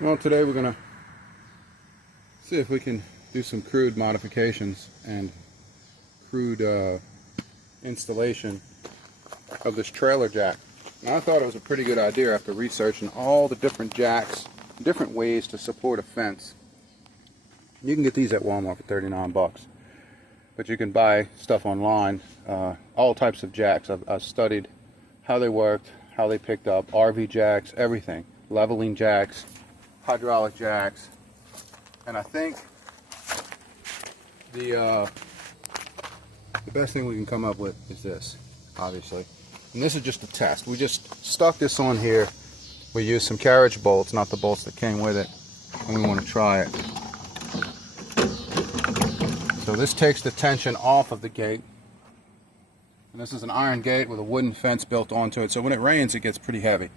Well, today we're going to see if we can do some crude modifications and crude installation of this trailer jack. Now, I thought it was a pretty good idea after researching all the different jacks, different ways to support a fence. You can get these at Walmart for 39 bucks, but you can buy stuff online, all types of jacks. I've studied how they worked, how they picked up, RV jacks, everything, leveling jacks, hydraulic jacks, and I think the best thing we can come up with is this, obviously. And this is just a test. We just stuck this on here. We used some carriage bolts, not the bolts that came with it, and we want to try it. So this takes the tension off of the gate. And this is an iron gate with a wooden fence built onto it. So when it rains, it gets pretty heavy.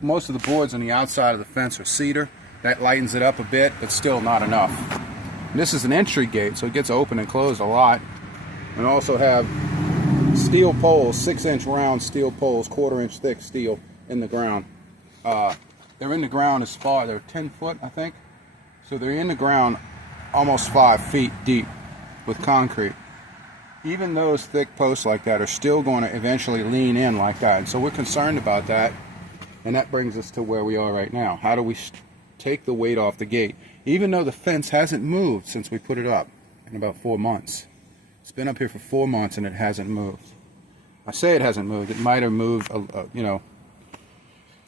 Most of the boards on the outside of the fence are cedar. That lightens it up a bit, but still not enough. And this is an entry gate, so it gets open and closed a lot. And also have steel poles, 6-inch round steel poles, 1/4-inch thick steel in the ground. They're in the ground as far, they're 10 foot, I think. So they're in the ground almost 5 feet deep with concrete. Even those thick posts like that are still going to eventually lean in like that. And so we're concerned about that. And that brings us to where we are right now. How do we take the weight off the gate? Even though the fence hasn't moved since we put it up in about 4 months. It's been up here for 4 months and it hasn't moved. I say it hasn't moved. It might have moved, you know.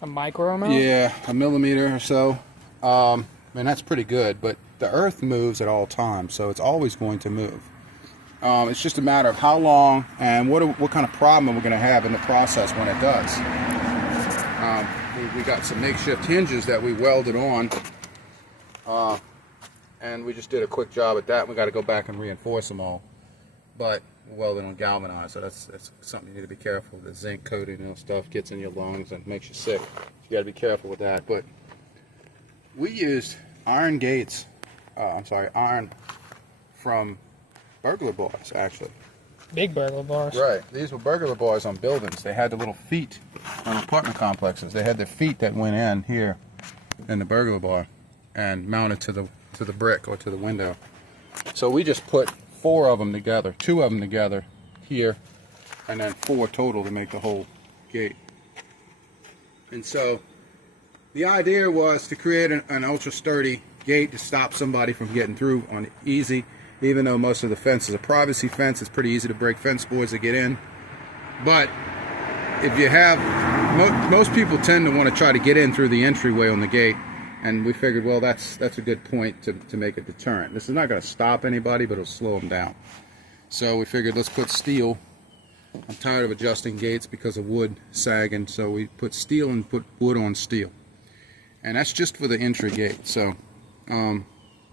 A micro amount? Yeah, a millimeter or so. And that's pretty good. But the earth moves at all times, so it's always going to move. It's just a matter of how long and what kind of problem we're going to have in the process when it does. We got some makeshift hinges that we welded on, and we just did a quick job at that. We got to go back and reinforce them all, but welded on galvanized, so that's something you need to be careful. The zinc coating and stuff gets in your lungs and makes you sick. You got to be careful with that. But we used iron gates. Iron from burglar bars, actually. Big burglar bars. Right. These were burglar bars on buildings. They had the little feet on apartment complexes. They had the feet that went in here in the burglar bar and mounted to the brick or to the window. So we just put 4 of them together, 2 of them together here, and then 4 total to make the whole gate. And so the idea was to create an ultra sturdy gate to stop somebody from getting through on easy. Even though most of the fence is a privacy fence, it's pretty easy to break fence boards to get in. But if you have, most people tend to want to try to get in through the entryway on the gate, and we figured, well, that's a good point to make a deterrent. This is not going to stop anybody, but it'll slow them down. So we figured, let's put steel. I'm tired of adjusting gates because of wood sagging, so we put steel and put wood on steel. And that's just for the entry gate. So I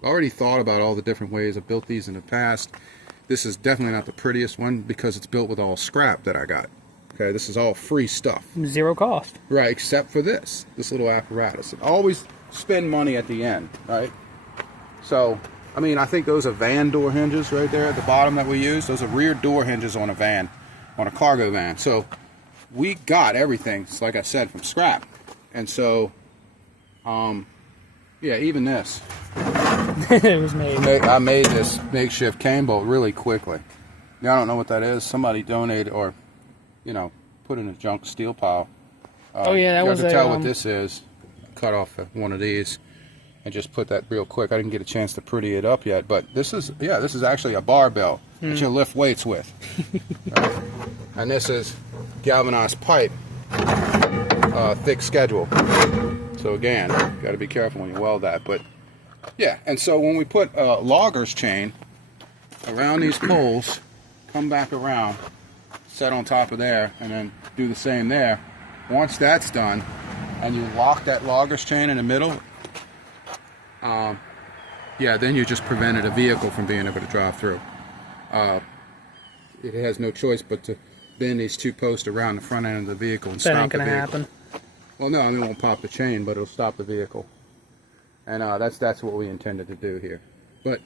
already thought about all the different ways. I've built these in the past. This is definitely not the prettiest one because it's built with all scrap that I got. Okay, this is all free stuff. Zero cost. Right, except for this little apparatus. And always spend money at the end, right? So, I mean, I think those are van door hinges right there at the bottom that we use. Those are rear door hinges on a van, on a cargo van. So we got everything, like I said, from scrap. And so, yeah, even this. It was made. I made this makeshift cane bolt really quickly. Now, I don't know what that is. Somebody donated or, you know, put in a junk steel pile. Oh yeah, that was you have to tell what this is. Cut off one of these and just put that real quick. I didn't get a chance to pretty it up yet, but this is actually a barbell that you lift weights with. Right? And this is galvanized pipe, thick schedule. So again, got to be careful when you weld that. But yeah, and so when we put logger's chain around these poles, come back around, set on top of there, and then do the same there. Once that's done, and you lock that logger's chain in the middle, yeah, then you just prevented a vehicle from being able to drive through. It has no choice but to bend these 2 posts around the front end of the vehicle and stop the vehicle. That ain't gonna happen. Well, no, I mean, it won't pop the chain, but it'll stop the vehicle. And that's what we intended to do here. But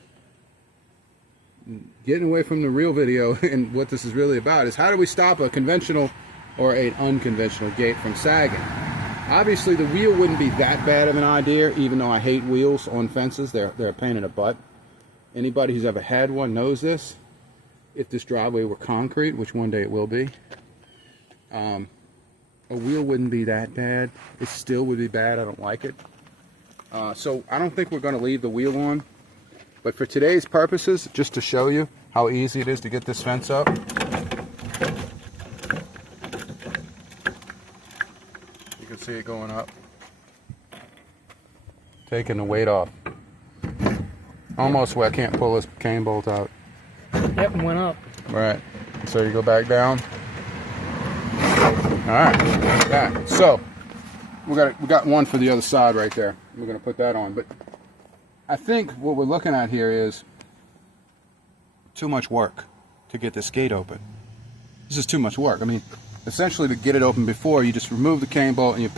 getting away from the real video and what this is really about is how do we stop a conventional or an unconventional gate from sagging? Obviously, the wheel wouldn't be that bad of an idea, even though I hate wheels on fences. They're a pain in the butt. Anybody who's ever had one knows this. If this driveway were concrete, which one day it will be, a wheel wouldn't be that bad. It still would be bad. I don't like it. So I don't think we're going to leave the wheel on. But for today's purposes, just to show you how easy it is to get this fence up. You can see it going up. Taking the weight off. Almost where I can't pull this cane bolt out. Yep, and went up. Right. So you go back down. All right. Like that. So we got one for the other side right there. We're going to put that on. But I think what we're looking at here is too much work to get this gate open. This is too much work. I mean, essentially to get it open before, you just remove the cane bolt and you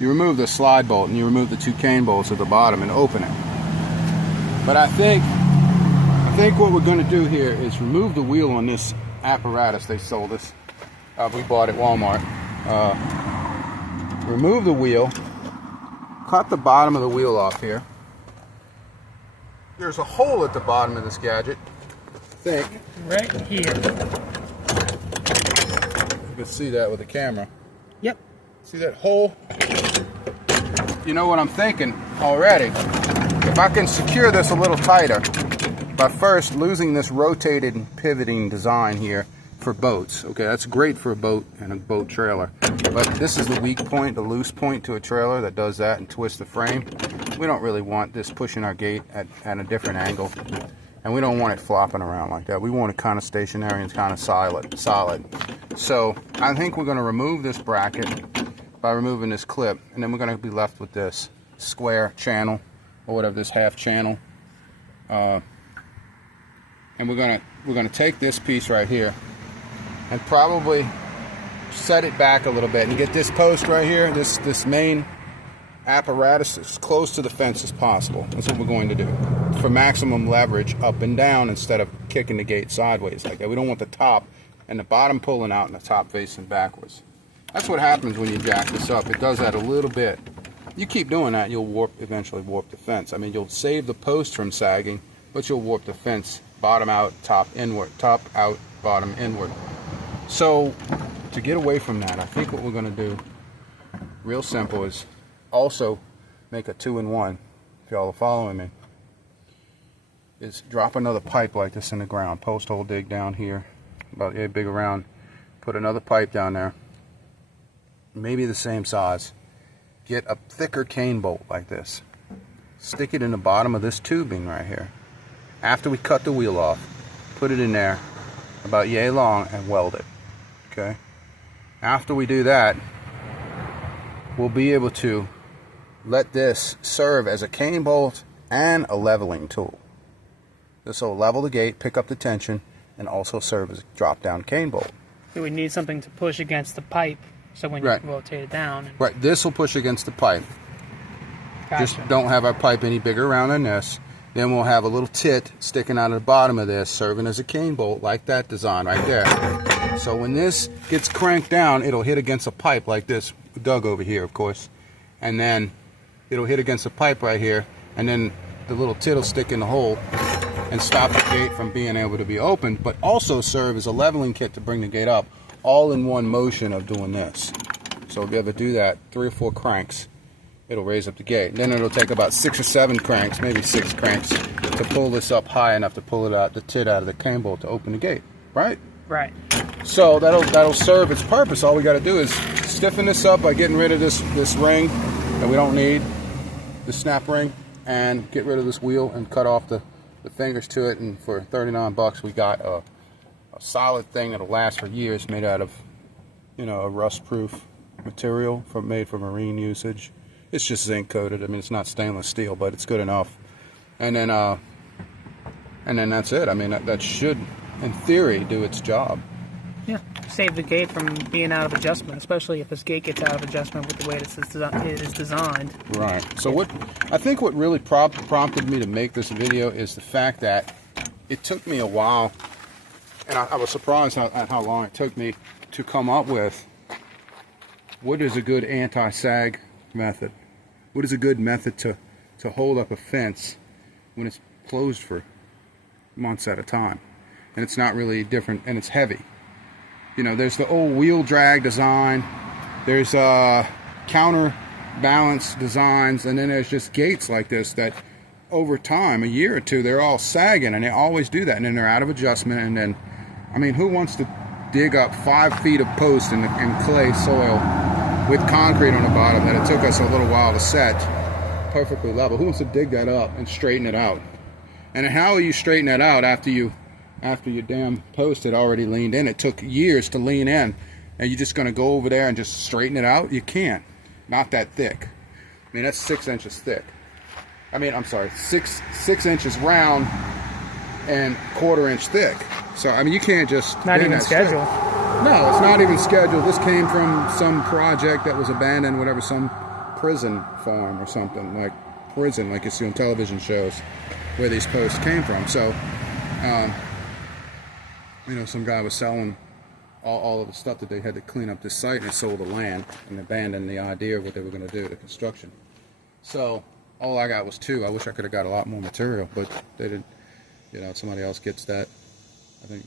remove the slide bolt and you remove the two cane bolts at the bottom and open it. But I think what we're going to do here is remove the wheel on this apparatus they sold us. We bought at Walmart. Remove the wheel. Cut the bottom of the wheel off here. There's a hole at the bottom of this gadget. I think. Right here. You can see that with the camera. Yep. See that hole? You know what I'm thinking already? If I can secure this a little tighter, by first losing this rotated and pivoting design here for boats. Okay, that's great for a boat and a boat trailer. But this is the weak point, the loose point to a trailer that does that and twists the frame. We don't really want this pushing our gate at a different angle. And we don't want it flopping around like that. We want it kind of stationary and kind of solid. So I think we're going to remove this bracket by removing this clip. And then we're going to be left with this square channel or whatever, this half channel. And we're gonna take this piece right here and probably set it back a little bit and get this post right here, this main apparatus, as close to the fence as possible. That's what we're going to do for maximum leverage up and down instead of kicking the gate sideways like that. We don't want the top and the bottom pulling out and the top facing backwards. That's what happens when you jack this up. It does that a little bit. You keep doing that, you'll eventually warp the fence. I mean, you'll save the post from sagging, but you'll warp the fence bottom out, top inward, top out, bottom inward. So to get away from that, I think what we're going to do, real simple, is also make a 2-in-1. If y'all are following me, is drop another pipe like this in the ground. Post hole dig down here, about a big around. Put another pipe down there, maybe the same size. Get a thicker cane bolt like this. Stick it in the bottom of this tubing right here. After we cut the wheel off, put it in there about yay long and weld it. Okay? After we do that, we'll be able to let this serve as a cane bolt and a leveling tool. This will level the gate, pick up the tension, and also serve as a drop-down cane bolt. So we need something to push against the pipe, so when you rotate it down. Right, this will push against the pipe. Gotcha. Just don't have our pipe any bigger around than this. Then we'll have a little tit sticking out of the bottom of this, serving as a cane bolt, like that design right there. So when this gets cranked down, it'll hit against a pipe like this, dug over here, of course. And then it'll hit against a pipe right here, and then the little tit will stick in the hole and stop the gate from being able to be opened, but also serve as a leveling kit to bring the gate up, all in one motion of doing this. So if you ever do that, 3 or 4 cranks, it'll raise up the gate. Then it'll take about 6 or 7 cranks, maybe 6 cranks, to pull this up high enough to pull it out, the tit out of the cane bolt to open the gate, right? Right. So that'll serve its purpose. All we got to do is stiffen this up by getting rid of this ring that we don't need, the snap ring, and get rid of this wheel and cut off the fingers to it. And for $39, we got a solid thing that'll last for years, made out of, you know, a rust-proof material made for marine usage. It's just zinc coated. I mean, it's not stainless steel, but it's good enough. And then that's it. I mean, that should, in theory, do its job. Yeah, save the gate from being out of adjustment, especially if this gate gets out of adjustment with the way it is designed. Right. So I think what really prompted me to make this video is the fact that it took me a while, and I was surprised at how long it took me to come up with what is a good anti-sag method? What is a good method to hold up a fence when it's closed for months at a time? And it's not really different, and it's heavy. You know, there's the old wheel drag design, there's counterbalance designs, and then there's just gates like this that over time, a year or two, they're all sagging, and they always do that, and then they're out of adjustment. And then, I mean, who wants to dig up 5 feet of post in clay soil with concrete on the bottom that it took us a little while to set perfectly level? Who wants to dig that up and straighten it out? And how will you straighten that out after your damn post had already leaned in? It took years to lean in, and you're just going to go over there and just straighten it out? You can't. Not that thick. I mean, that's 6 inches thick. I mean, I'm sorry, six inches round and 1/4 inch thick. So, I mean, you can't just... Not even scheduled. No, it's not even scheduled. This came from some project that was abandoned, whatever, some prison farm or something, like prison, like you see on television shows, where these posts came from. So, you know, some guy was selling all of the stuff that they had to clean up this site, and they sold the land and abandoned the idea of what they were going to do, the construction. So, all I got was 2. I wish I could have got a lot more material, but they didn't. You know, somebody else gets that. I think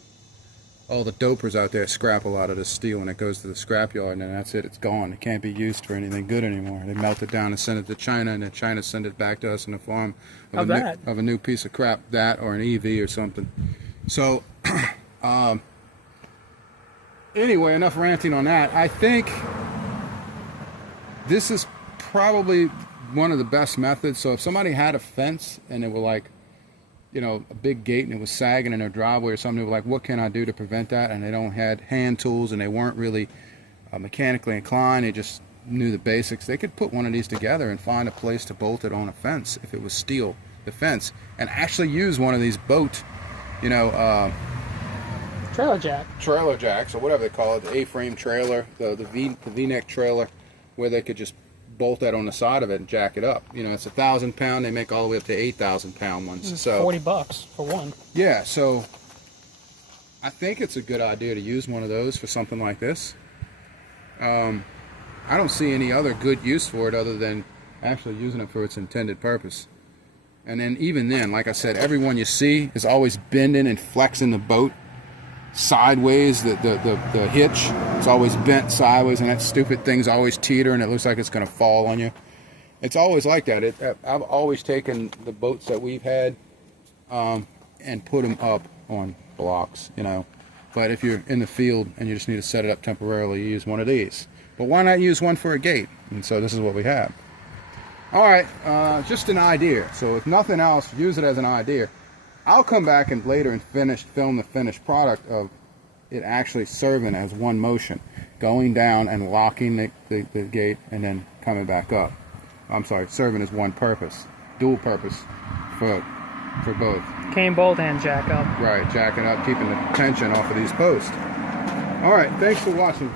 all the dopers out there scrap a lot of this steel, and it goes to the scrap yard, and then that's it. It's gone. It can't be used for anything good anymore. They melt it down and send it to China, and then China send it back to us in the form of a new piece of crap, that or an EV or something. So, anyway, enough ranting on that. I think this is probably one of the best methods. So if somebody had a fence and they were like, you know, a big gate, and it was sagging in their driveway or something, they were like, what can I do to prevent that? And they don't had hand tools, and they weren't really mechanically inclined, they just knew the basics. They could put one of these together and find a place to bolt it on a fence if it was steel, the fence, and actually use one of these boat, you know, trailer jacks, or whatever they call it, the A-frame trailer, the V-neck trailer, where they could just bolt that on the side of it and jack it up. You know, it's 1,000 pound. They make all the way up to 8,000 pound ones. So $40 for one. Yeah, so I think it's a good idea to use one of those for something like this. I don't see any other good use for it other than actually using it for its intended purpose. And then even then, like I said, everyone you see is always bending and flexing the boat sideways. The hitch is always bent sideways, and that stupid thing's always teetering. It looks like it's going to fall on you. It's always like that. I've always taken the boats that we've had and put them up on blocks, you know. But if you're in the field and you just need to set it up temporarily, you use one of these. But why not use one for a gate? And so this is what we have. All right, just an idea. So if nothing else, use it as an idea. I'll come back and later and film the finished product of it actually serving as one motion, going down and locking the gate and then coming back up. I'm sorry, serving as one purpose, dual purpose for both. Cane bolt and jack up. Right, jacking up, keeping the tension off of these posts. All right, thanks for watching.